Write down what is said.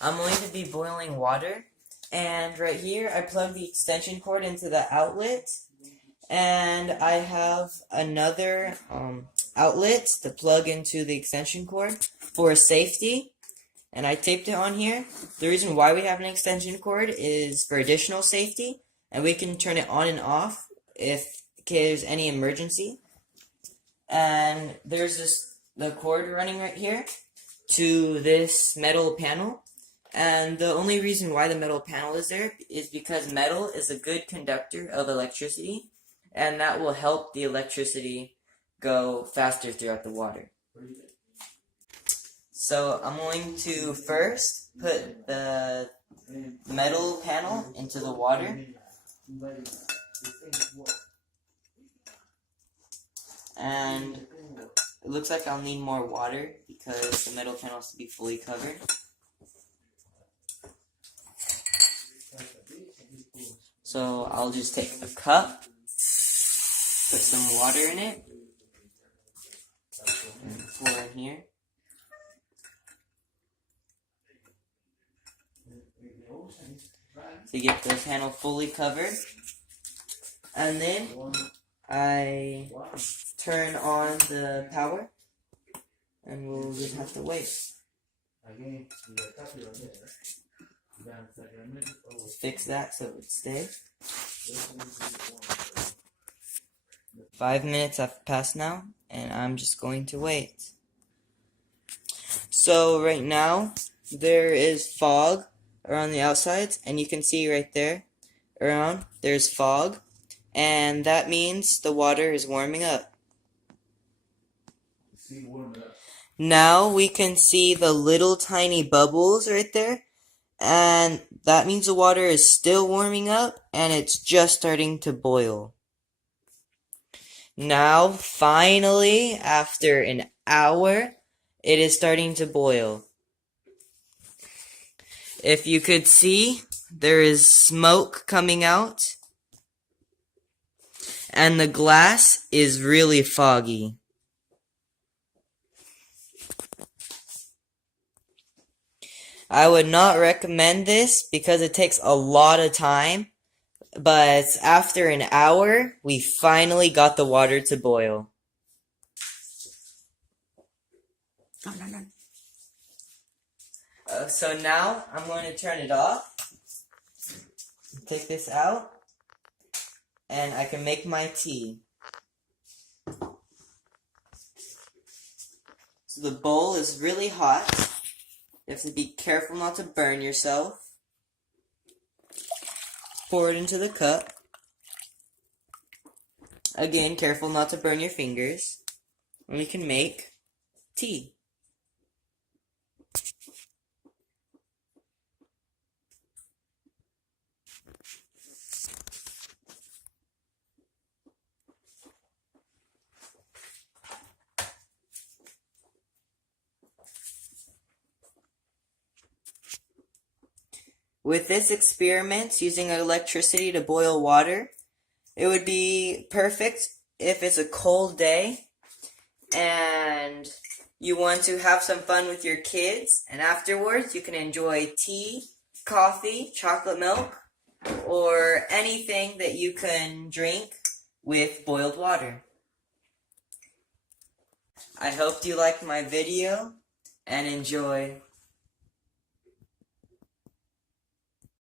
I'm going to be boiling water, and right here I plug the extension cord into the outlet, and I have another outlet to plug into the extension cord for safety, and I taped it on here. The reason why we have an extension cord is for additional safety, and we can turn it on and off if there's any emergency. And there's the cord running right here to this metal panel. And the only reason why the metal panel is there is because metal is a good conductor of electricity, and that will help the electricity go faster throughout the water. So I'm going to first put the metal panel into the water. And it looks like I'll need more water because the metal panel has to be fully covered. So I'll just take a cup, put some water in it, and pour in here. To get the panel fully covered. And then I turn on the power, and we'll just have to wait. Fix that so it stays. 5 minutes have passed now, and I'm just going to wait. So right now, there is fog around the outsides, and you can see right there, there's fog, and that means the water is warming up. Now we can see the little tiny bubbles right there, and that means the water is still warming up, and it's just starting to boil. Now, finally, after an hour, it is starting to boil. If you could see, there is smoke coming out, and the glass is really foggy. I would not recommend this because it takes a lot of time, but after an hour, we finally got the water to boil. So now I'm going to turn it off, take this out, and I can make my tea. So the bowl is really hot. You have to be careful not to burn yourself. Pour it into the cup. Again, careful not to burn your fingers. And we can make tea. With this experiment, using electricity to boil water, it would be perfect if it's a cold day and you want to have some fun with your kids, and afterwards you can enjoy tea, coffee, chocolate milk, or anything that you can drink with boiled water. I hope you liked my video and enjoy.